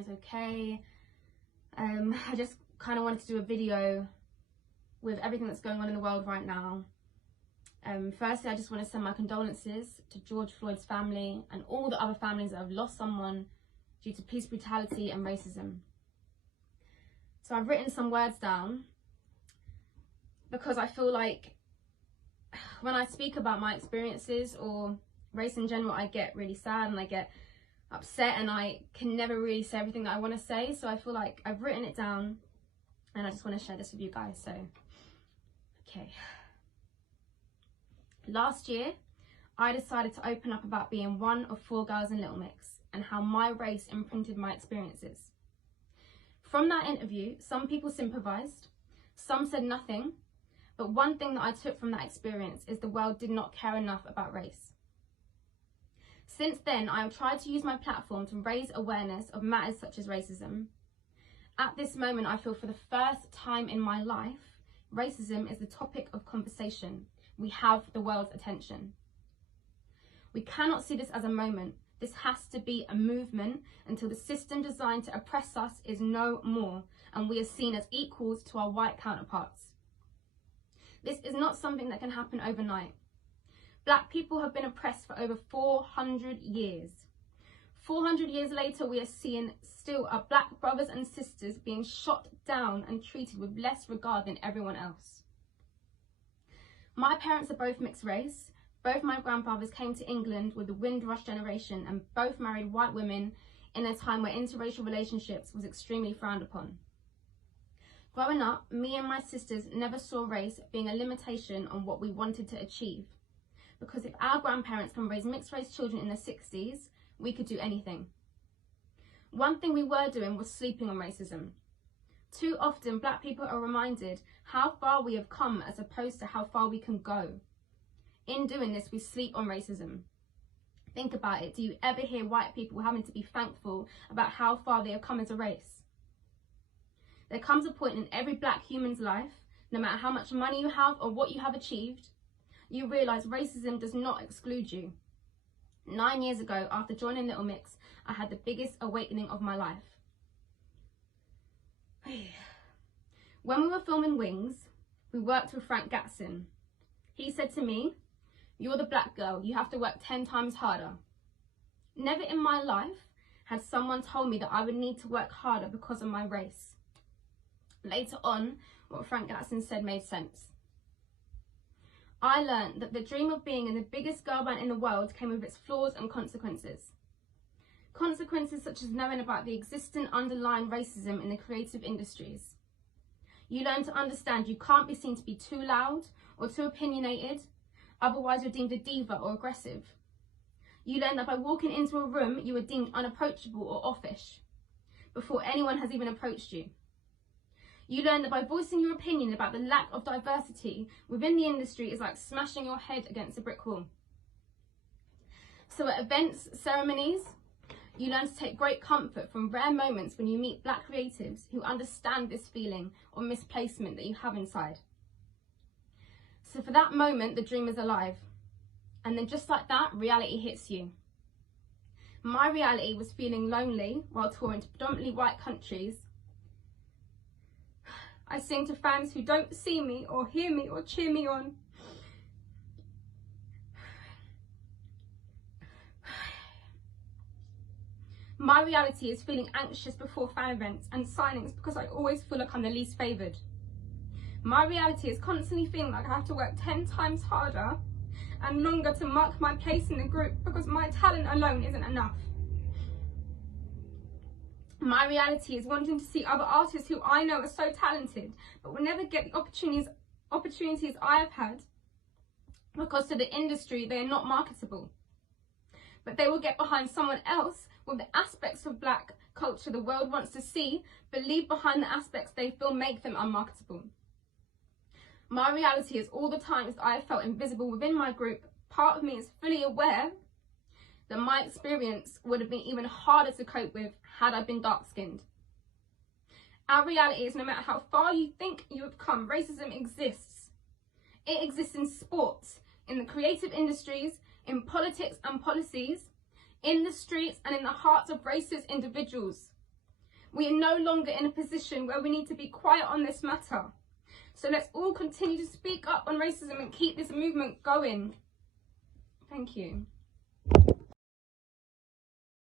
is okay. I just kind of wanted to do a video with everything that's going on in the world right now. Firstly, I just want to send my condolences to George Floyd's family and all the other families that have lost someone due to police brutality and racism. So I've written some words down because I feel like when I speak about my experiences or race in general, I get really sad and I get upset and I can never really say everything that I want to say. So I feel like I've written it down and I just want to share this with you guys. So, okay. Last year, I decided to open up about being one of 4 girls in Little Mix and how my race imprinted my experiences. From that interview, some people sympathised, some said nothing, but one thing that I took from that experience is the world did not care enough about race. Since then, I have tried to use my platform to raise awareness of matters such as racism. At this moment, I feel for the first time in my life, racism is the topic of conversation. We have the world's attention. We cannot see this as a moment. This has to be a movement until the system designed to oppress us is no more and we are seen as equals to our white counterparts. This is not something that can happen overnight. Black people have been oppressed for over 400 years. 400 years later, we are seeing still our black brothers and sisters being shot down and treated with less regard than everyone else. My parents are both mixed race. Both my grandfathers came to England with the Windrush generation and both married white women in a time where interracial relationships was extremely frowned upon. Growing up, me and my sisters never saw race being a limitation on what we wanted to achieve. Because if our grandparents can raise mixed race children in the 60s, we could do anything. One thing we were doing was sleeping on racism. Too often, black people are reminded how far we have come as opposed to how far we can go. In doing this, we sleep on racism. Think about it. Do you ever hear white people having to be thankful about how far they have come as a race? There comes a point in every black human's life, no matter how much money you have or what you have achieved, you realise racism does not exclude you. 9 years ago, after joining Little Mix, I had the biggest awakening of my life. When we were filming Wings, we worked with Frank Gatson. He said to me, "You're the black girl, you have to work 10 times harder." Never in my life had someone told me that I would need to work harder because of my race. Later on, what Frank Gatson said made sense. I learned that the dream of being in the biggest girl band in the world came with its flaws and consequences. Consequences such as knowing about the existing underlying racism in the creative industries. You learn to understand you can't be seen to be too loud or too opinionated, otherwise you're deemed a diva or aggressive. You learn that by walking into a room, you are deemed unapproachable or offish before anyone has even approached you. You learn that by voicing your opinion about the lack of diversity within the industry is like smashing your head against a brick wall. So at events, ceremonies, you learn to take great comfort from rare moments when you meet black creatives who understand this feeling of misplacement that you have inside. So for that moment, the dream is alive. And then just like that, reality hits you. My reality was feeling lonely while touring to predominantly white countries. I sing to fans who don't see me or hear me or cheer me on. My reality is feeling anxious before fan events and signings because I always feel like I'm the least favoured. My reality is constantly feeling like I have to work 10 times harder and longer to mark my place in the group because my talent alone isn't enough. My reality is wanting to see other artists who I know are so talented but will never get the opportunities I have had because to the industry they are not marketable. But they will get behind someone else with the aspects of black culture the world wants to see, but leave behind the aspects they feel make them unmarketable. My reality is all the times that I have felt invisible within my group, part of me is fully aware that my experience would have been even harder to cope with had I been dark-skinned. Our reality is no matter how far you think you have come, racism exists. It exists in sports, in the creative industries, in politics and policies, in the streets and in the hearts of racist individuals. We are no longer in a position where we need to be quiet on this matter. So let's all continue to speak up on racism and keep this movement going. Thank you.